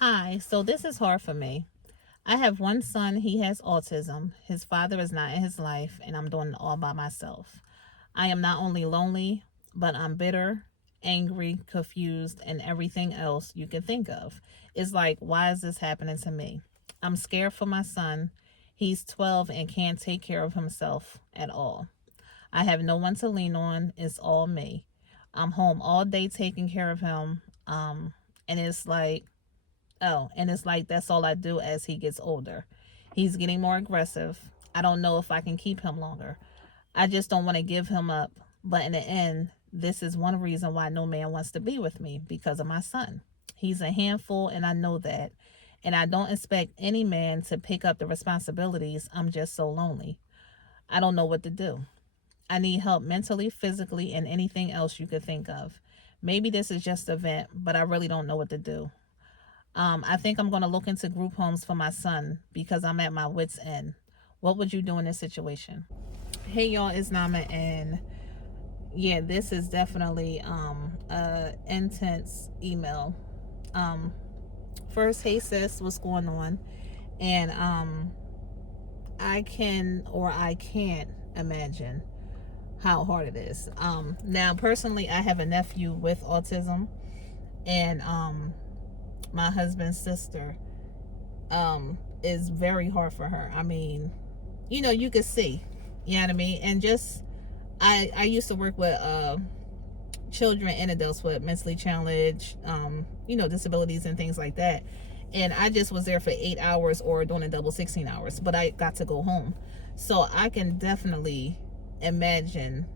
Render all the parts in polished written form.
Hi, so this is hard for me. I have one son, he has autism. His father is not in his life, and I'm doing it all by myself. I am not only lonely, but I'm bitter, angry, confused, and everything else you can think of. It's like, why is this happening to me? I'm scared for my son. He's 12 and can't take care of himself at all. I have no one to lean on. It's all me. I'm home all day taking care of him. And it's like, oh, and it's like that's all I do as he gets older. He's getting more aggressive. I don't know if I can keep him longer. I just don't want to give him up. But in the end, this is one reason why no man wants to be with me because of my son. He's a handful, and I know that. And I don't expect any man to pick up the responsibilities. I'm just so lonely. I don't know what to do. I need help mentally, physically, and anything else you could think of. Maybe this is just a vent, but I really don't know what to do. I think I'm going to look into group homes for my son because I'm at my wits' end. What would you do in this situation? Hey y'all, it's Nama, and yeah, this is definitely a intense email. Um, First, hey sis, what's going on? And I can or I can't imagine how hard it is. Now personally, I have a nephew with autism, and my husband's sister is very hard for her. I mean, you could see, you know what I mean? And just I used to work with children and adults with mentally challenged disabilities and things like that. And I just was there for 8 hours or doing a double 16 hours, but I got to go home. So I can definitely imagine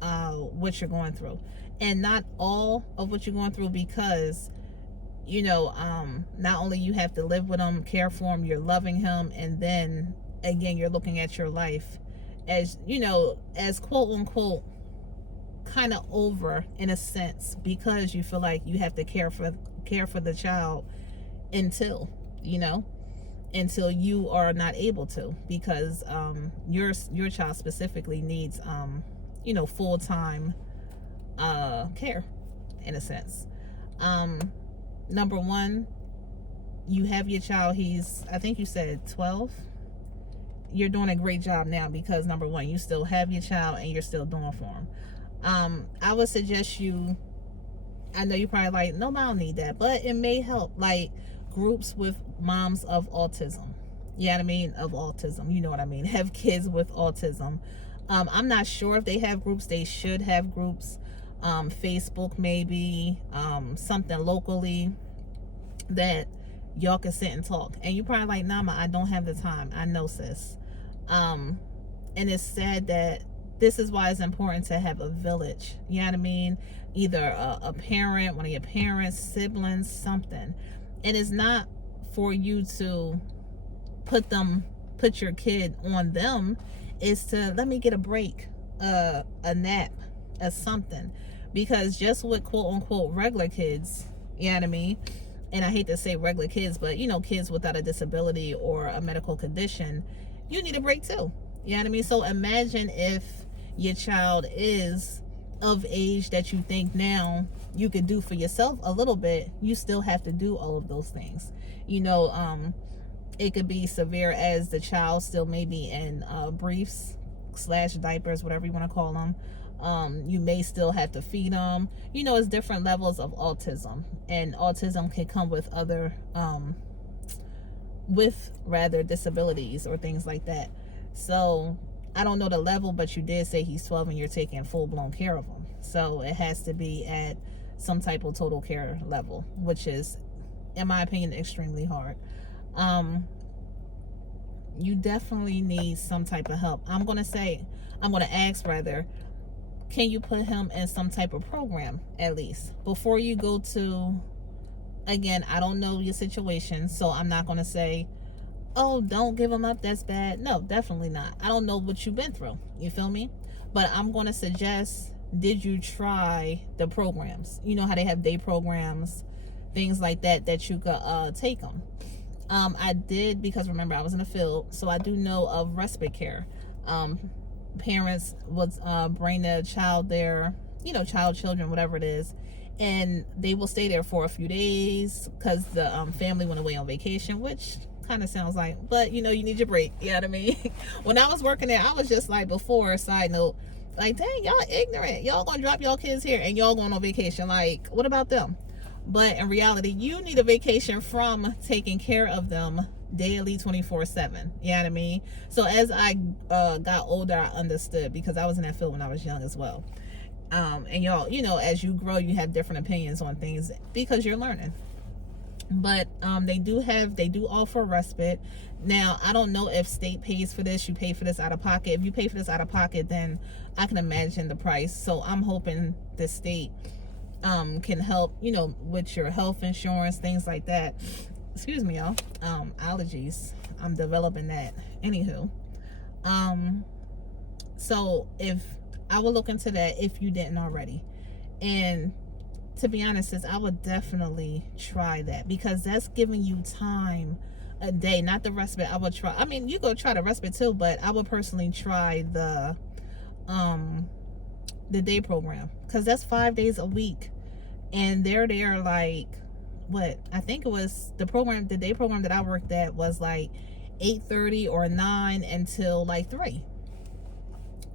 what you're going through. And not all of what you're going through, because not only you have to live with him, care for him, you're loving him, and then again you're looking at your life as as quote unquote kind of over in a sense, because you feel like you have to care for the child until until you are not able to, because your child specifically needs full-time care in a sense. Number one, you have your child. He's, I think you said 12. You're doing a great job now, because number one, you still have your child and you're still doing for him. I would suggest I know you're probably like, no, I don't need that, but it may help, like groups with moms of autism. You know what I mean? Of autism, you know what I mean? Have kids with autism. I'm not sure if they have groups. They should have groups. Facebook maybe, something locally that y'all can sit and talk. And you probably like, Nama, I don't have the time. I know, sis. And it's sad that this is why it's important to have a village. You know what I mean? Either a parent, one of your parents, siblings, something. And it's not for you to put your kid on them. It's to, let me get a break, a nap, or something. Because just with quote unquote regular kids, you know what I mean? And I hate to say regular kids, but kids without a disability or a medical condition, you need a break too. You know what I mean? So imagine if your child is of age that you think now you could do for yourself a little bit. You still have to do all of those things. It could be severe as the child still may be in briefs / diapers, whatever you want to call them. You may still have to feed them. It's different levels of autism, and autism can come with other disabilities or things like that. So I don't know the level, but you did say he's 12 and you're taking full-blown care of him. So it has to be at some type of total care level, which is, in my opinion, extremely hard. You definitely need some type of help. I'm going to ask rather, can you put him in some type of program at least before you go to, again, I don't know your situation, so I'm not going to say, oh, don't give him up, that's bad. No, definitely not. I don't know what you've been through. You feel me? But I'm going to suggest, did you try the programs? You know how they have day programs, things like that you could take them. I did, because remember, I was in the field, so I do know of respite care. Parents would bring their child there, children, whatever it is, and they will stay there for a few days because the family went away on vacation, which kind of sounds like, but you need your break. You know what I mean? When I was working there, I was just like, before, side note, like, dang, y'all ignorant. Y'all gonna drop y'all kids here and y'all going on vacation. Like, what about them? But in reality, you need a vacation from taking care of them daily, 24/7. You know what I mean? So as I got older, I understood, because I was in that field when I was young as well. And y'all, as you grow, you have different opinions on things because you're learning. But they do offer respite. Now, I don't know if state pays for this. You pay for this out of pocket. If you pay for this out of pocket, then I can imagine the price. So I'm hoping the state can help, with your health insurance, things like that. Excuse me, y'all. Allergies. I'm developing that. Anywho. So if I will look into that if you didn't already. And to be honest, I would definitely try that, because that's giving you time a day, not the respite. I would try. I mean, you go try the respite too, but I would personally try the day program, because that's 5 days a week, and they're there like what? I think it was the day program that I worked at was like 8:30 or 9 until like 3.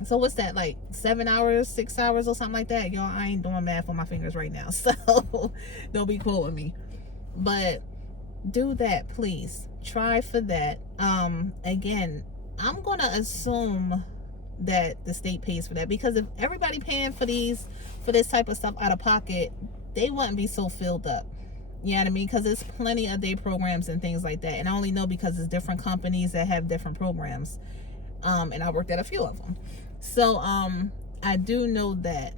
So what's that, like 7 hours, 6 hours or something like that? Y'all, I ain't doing math on my fingers right now, so don't be cool with me. But do that, please. Try for that. Again, I'm gonna assume that the state pays for that, because if everybody paying for this type of stuff out of pocket, they wouldn't be so filled up. You know what I mean? Because there's plenty of day programs and things like that, and I only know because it's different companies that have different programs. And I worked at a few of them. So I do know that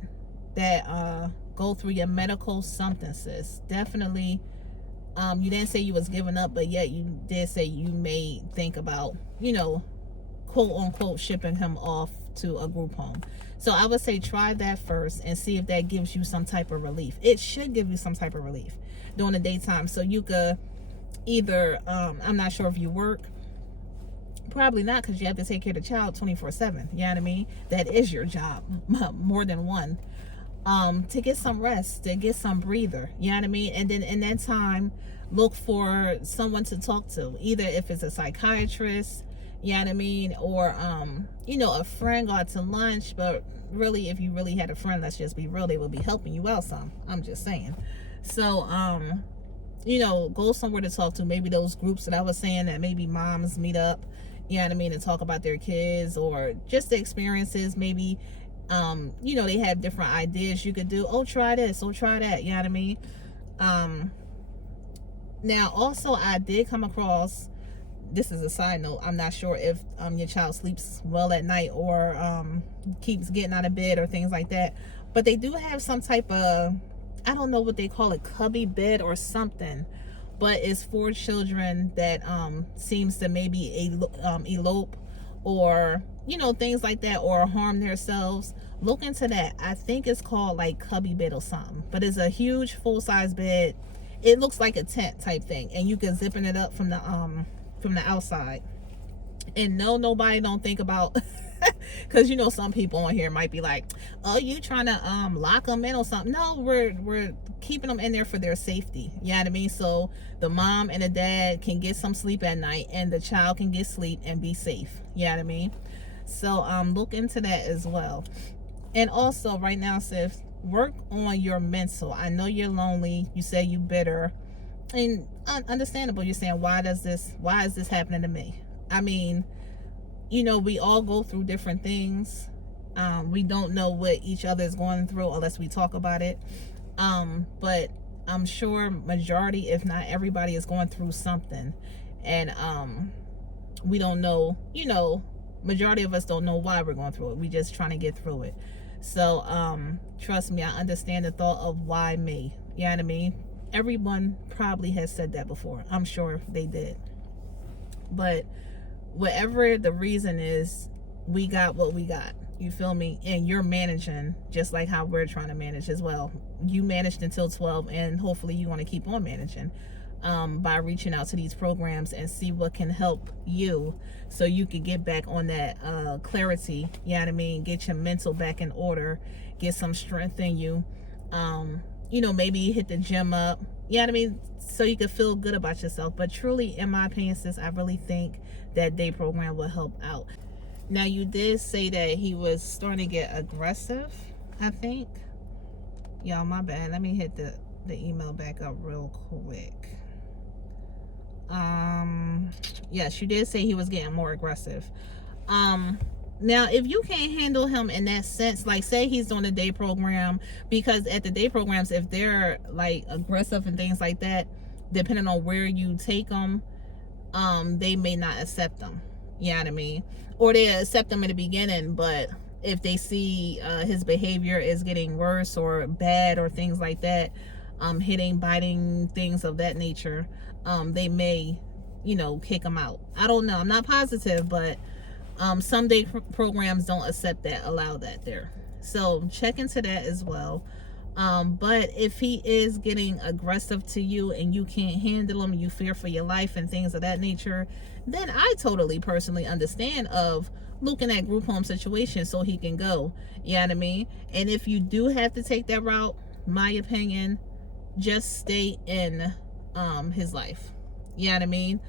go through your medical something, sis. Definitely. You didn't say you was giving up, but yet you did say you may think about, quote unquote, shipping him off to a group home. So I would say try that first and see if that gives you some type of relief. It should give you some type of relief during the daytime. So you could either, I'm not sure if you work. Probably not, because you have to take care of the child 24/7. You know what I mean? That is your job, more than one. To get some rest, to get some breather. You know what I mean? And then in that time, look for someone to talk to. Either if it's a psychiatrist, you know what I mean? Or, a friend, go out to lunch. But really, if you really had a friend, let's just be real, they will be helping you out some. I'm just saying. So, go somewhere to talk to. Maybe those groups that I was saying that maybe moms meet up, you know what I mean, and talk about their kids or just the experiences. Maybe, they have different ideas you could do. Oh, try this. Oh, try that. You know what I mean? Now, also, I did come across, this is a side note, I'm not sure if your child sleeps well at night or keeps getting out of bed or things like that. But they do have some type of, I don't know what they call it, cubby bed or something, but it's for children that seems to maybe elope or things like that, or harm themselves. Look into that. I think it's called like cubby bed or something, but it's a huge full-size bed. It looks like a tent type thing, and you can zipping it up from the outside. And nobody don't think about because some people on here might be like, oh, you trying to lock them in or something. No, we're keeping them in there for their safety. You know what I mean? So the mom and the dad can get some sleep at night, and the child can get sleep and be safe. You know what I mean? So look into that as well. And also right now, sis, work on your mental. I know you're lonely. You say you bitter, and understandable. You're saying, why is this happening to me? I mean, we all go through different things. We don't know what each other is going through unless we talk about it. But I'm sure majority, if not everybody, is going through something. And we don't know, majority of us don't know why we're going through it. We just trying to get through it. So trust me, I understand the thought of why me. You know what I mean? Everyone probably has said that before. I'm sure they did. But whatever the reason is, we got what we got. You feel me? And you're managing just like how we're trying to manage as well. You managed until 12, and hopefully you want to keep on managing by reaching out to these programs and see what can help you so you can get back on that clarity. You know what I mean? Get your mental back in order. Get some strength in you. maybe hit the gym up. You know what I mean? So you can feel good about yourself. But truly, in my opinion, sis, I really think that day program will help out. Now, you did say that he was starting to get aggressive, I think. Y'all, my bad. Let me hit the email back up real quick. Yes, you did say he was getting more aggressive. Now, if you can't handle him in that sense, like say he's doing a day program, because at the day programs, if they're like aggressive and things like that, depending on where you take them, they may not accept them. You know what I mean? Or they accept them in the beginning, but if they see his behavior is getting worse or bad or things like that, hitting, biting, things of that nature, they may, kick him out. I don't know. I'm not positive, but some day programs don't accept that, allow that there. So check into that as well. But if he is getting aggressive to you and you can't handle him, you fear for your life and things of that nature, then I totally personally understand of looking at group home situations so he can go. You know what I mean? And if you do have to take that route, my opinion, just stay in his life. You know what I mean?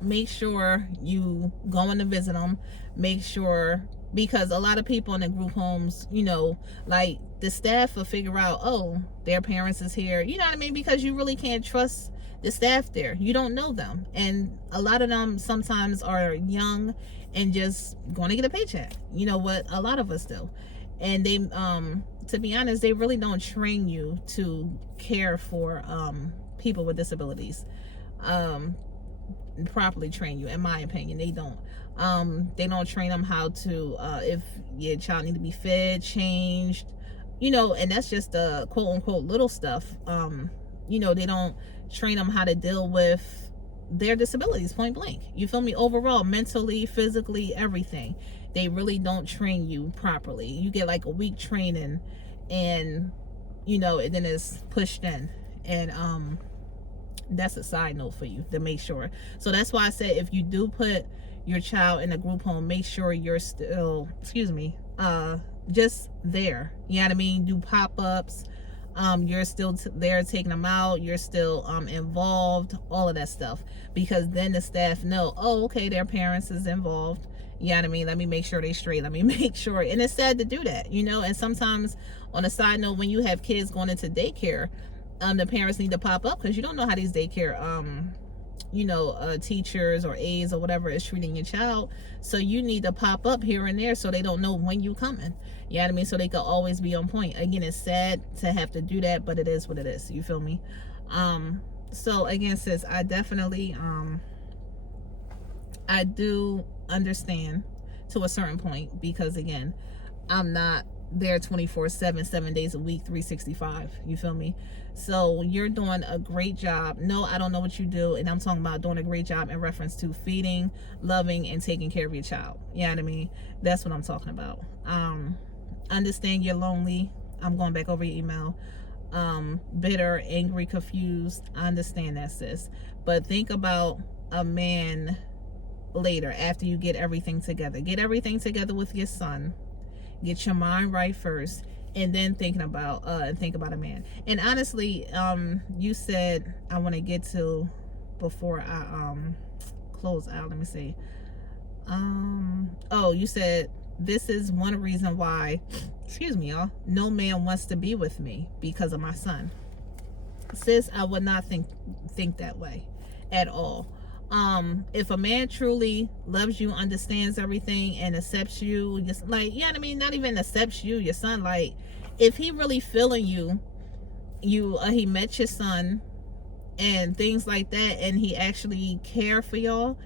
Make sure you go in to visit them. Make sure, because a lot of people in the group homes, like the staff will figure out, oh, their parents is here. You know what I mean? Because you really can't trust the staff there. You don't know them. And a lot of them sometimes are young and just going to get a paycheck. You know what? A lot of us do. And they, to be honest, they really don't train you to care for people with disabilities. Properly train you, in my opinion. They don't train them how to if your child need to be fed, changed, and that's just the quote unquote little stuff. They don't train them how to deal with their disabilities, point blank. You feel me? Overall, mentally, physically, everything. They really don't train you properly. You get like a week training and and then it's pushed in. And that's a side note for you to make sure. So that's why I said, if you do put your child in a group home, make sure you're still, just there. You know what I mean? Do pop-ups. You're still there taking them out. You're still involved, all of that stuff. Because then the staff know, oh, okay, their parents is involved. You know what I mean? Let me make sure they straight. Let me make sure. And it's sad to do that, and sometimes, on a side note, when you have kids going into daycare, the parents need to pop up, because you don't know how these daycare teachers or aides or whatever is treating your child. So you need to pop up here and there so they don't know when you coming. You know what I mean? So they can always be on point. Again, it's sad to have to do that, but it is what it is. You feel me? So again, sis, I definitely I do understand to a certain point, because again, I'm not there 24/7, 7 days a week, 365. You feel me? So you're doing a great job. No, I don't know what you do, and I'm talking about doing a great job in reference to feeding, loving, and taking care of your child. You know what I mean? That's what I'm talking about. Understand you're lonely. I'm going back over your email. Bitter, angry, confused. I understand that, sis. But think about a man later, after you get everything together. Get everything together with your son. Get your mind right first, and then think about a man. And honestly, you said, I want to get to, before I close out, let me see. You said, this is one reason why, excuse me, y'all, no man wants to be with me, because of my son. Sis, I would not think that way at all. If a man truly loves you, understands everything, and accepts you, just like, you know what I mean? Not even accepts you, your son. Like, if he really feeling you, he met your son and things like that, and he actually care for y'all,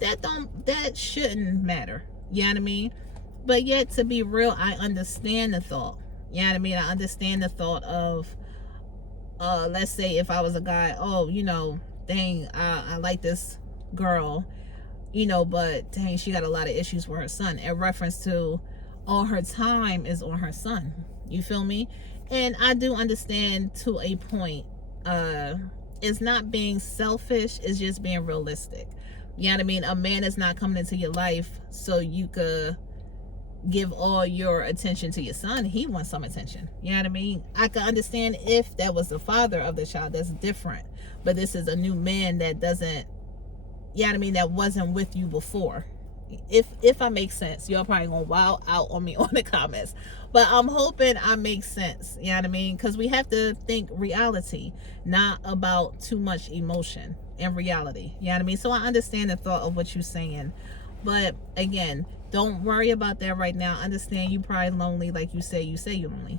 that shouldn't matter. You know what I mean? But yet, to be real, I understand the thought. You know what I mean? I understand the thought of, let's say if I was a guy, dang, I like this girl, but dang, she got a lot of issues with her son, in reference to all her time is on her son. You feel me? And I do understand to a point. It's not being selfish, it's just being realistic. You know what I mean? A man is not coming into your life so you could give all your attention to your son. He wants some attention. You know what I mean? I can understand if that was the father of the child. That's different. But this is a new man that doesn't, you know what I mean, that wasn't with you before. If I make sense, y'all probably gonna wow out on me on the comments, but I'm hoping I make sense. You know what I mean? Because we have to think reality, not about too much emotion and reality. You know what I mean? So I understand the thought of what you're saying, but again, don't worry about that right now. Understand you probably lonely, like you say you're lonely.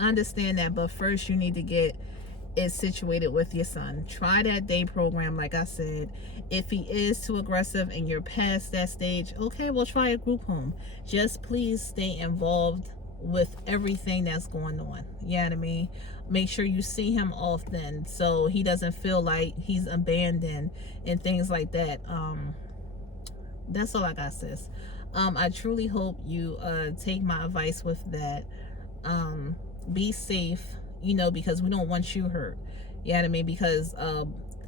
I understand that, but first you need to get is situated with your son. Try that day program, like I said. If he is too aggressive and you're past that stage, okay, we'll try a group home. Just please stay involved with everything that's going on. You know what I mean? Make sure you see him often so he doesn't feel like he's abandoned and things like that. That's all I got, sis. I truly hope you take my advice with that. Be safe, you know, because we don't want you hurt. You know what I mean? Because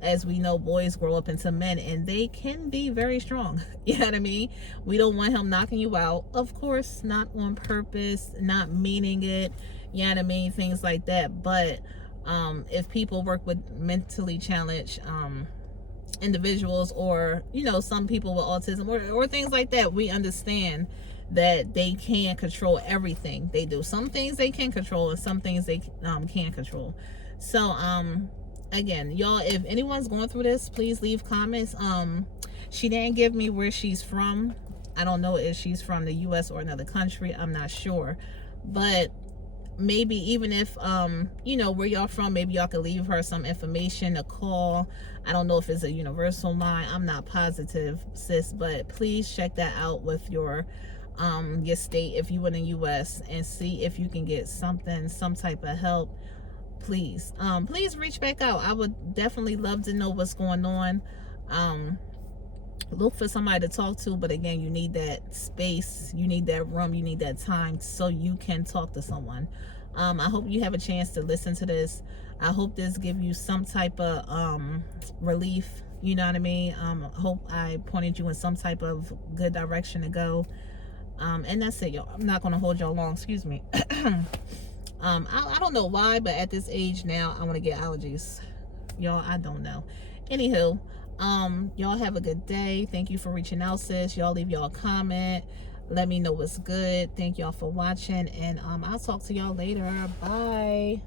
as we know, boys grow up into men and they can be very strong. You know what I mean? We don't want him knocking you out. Of course, not on purpose, not meaning it. You know what I mean? Things like that. But if people work with mentally challenged individuals, or, you know, some people with autism or things like that, we understand that they can't control everything they do. Some things they can control and some things they can't control. So again, y'all, if anyone's going through this, please leave comments. She didn't give me where she's from. I don't know if she's from the US or another country. I'm not sure, but maybe even if you know where y'all from, maybe y'all could leave her some information, a call. I don't know if it's a universal line. I'm not positive, sis, but please check that out with your state if you in the US, and see if you can get something, some type of help. Please please reach back out. I would definitely love to know what's going on. Look for somebody to talk to, but again, you need that space, you need that room, you need that time so you can talk to someone. I hope you have a chance to listen to this. I hope this give you some type of relief. You know what I mean? I hope I pointed you in some type of good direction to go. And that's it, y'all. I'm not going to hold y'all long. Excuse me. I don't know why, but at this age now, I want to get allergies. Y'all, I don't know. Anywho, y'all have a good day. Thank you for reaching out, sis. Y'all leave y'all a comment. Let me know what's good. Thank y'all for watching, and I'll talk to y'all later. Bye.